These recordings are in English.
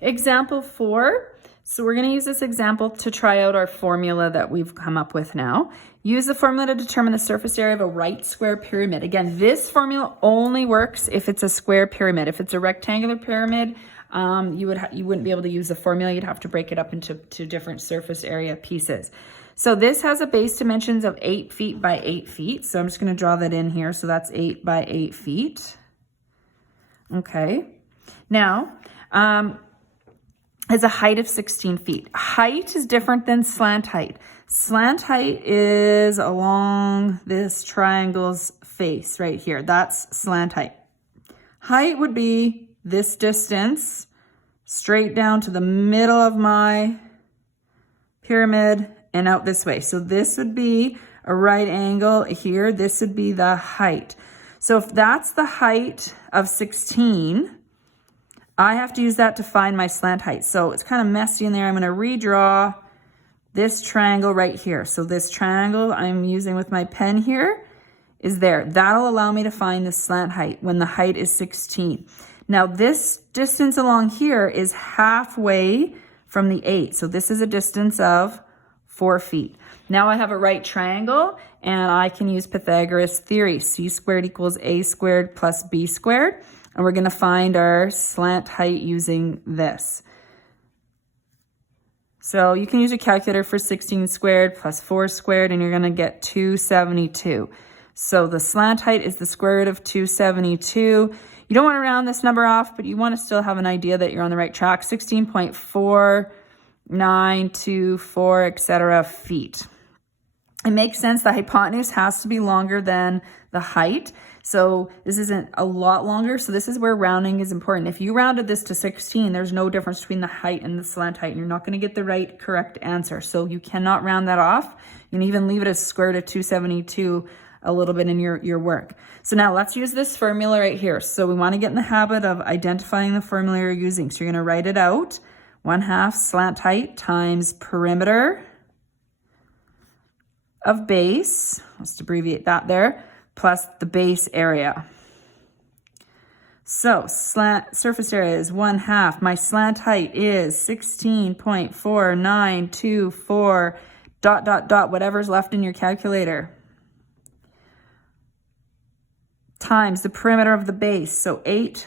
Example 4. So we're going to use this example to try out our formula that we've come up with now. Use the formula to determine the surface area of a right square pyramid. Again, this formula only works if it's a square pyramid. If it's a rectangular pyramid, you wouldn't be able to use the formula. You'd have to break it up into different surface area pieces. So this has a base dimensions of 8 feet by 8 feet. So I'm just going to draw that in here. So that's 8 by 8 feet. Okay. Now, has a height of 16 feet. Height is different than slant height. Slant height is along this triangle's face right here. That's slant height. Height would be this distance straight down to the middle of my pyramid and out this way. So this would be a right angle here. This would be the height. So if that's the height of 16, I have to use that to find my slant height. So it's kind of messy in there. I'm going to redraw this triangle right here. So this triangle I'm using with my pen here is there. That'll allow me to find the slant height when the height is 16. Now this distance along here is halfway from the 8. So this is a distance of 4 feet. Now I have a right triangle and I can use Pythagoras theory. C squared equals A squared plus B squared. And we're going to find our slant height using this. So you can use a calculator for 16 squared plus 4 squared, and you're going to get 272. So the slant height is the square root of 272. You don't want to round this number off, but you want to still have an idea that you're on the right track. 16.4924, etc. feet. It makes sense. The hypotenuse has to be longer than the height. So this isn't a lot longer. So this is where rounding is important. If you rounded this to 16, there's no difference between the height and the slant height, and you're not going to get the right correct answer. So you cannot round that off. You can even leave it as square root of 272 a little bit in your work. So now let's use this formula right here. So we want to get in the habit of identifying the formula you're using. So you're going to write it out. 1/2 slant height times perimeter of base. Let's abbreviate that there. Plus the base area. So slant surface area is 1/2. My slant height is 16.4924 ... whatever's left in your calculator. Times the perimeter of the base. So 8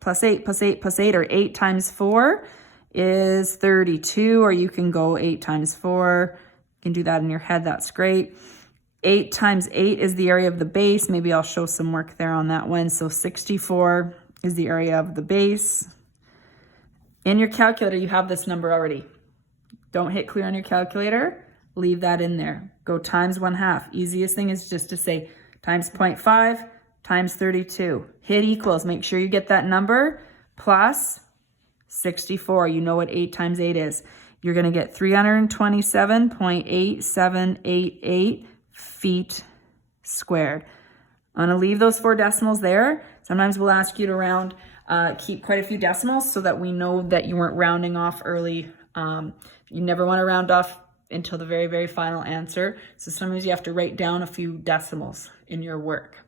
plus 8 plus 8 plus 8, or 8 times 4 is 32, or you can go 8 times 4. You can do that in your head. That's great. 8 times 8 is the area of the base. Maybe I'll show some work there on that one. So 64 is the area of the base. In your calculator, you have this number already. Don't hit clear on your calculator. Leave that in there. Go times 1/2. Easiest thing is just to say times 0.5 times 32. Hit equals. Make sure you get that number plus 64. You know what 8 times 8 is. You're going to get 327.8788 feet squared. I'm going to leave those 4 decimals there. Sometimes we'll ask you to round, keep quite a few decimals so that we know that you weren't rounding off early. You never want to round off until the very, very final answer. So sometimes you have to write down a few decimals in your work.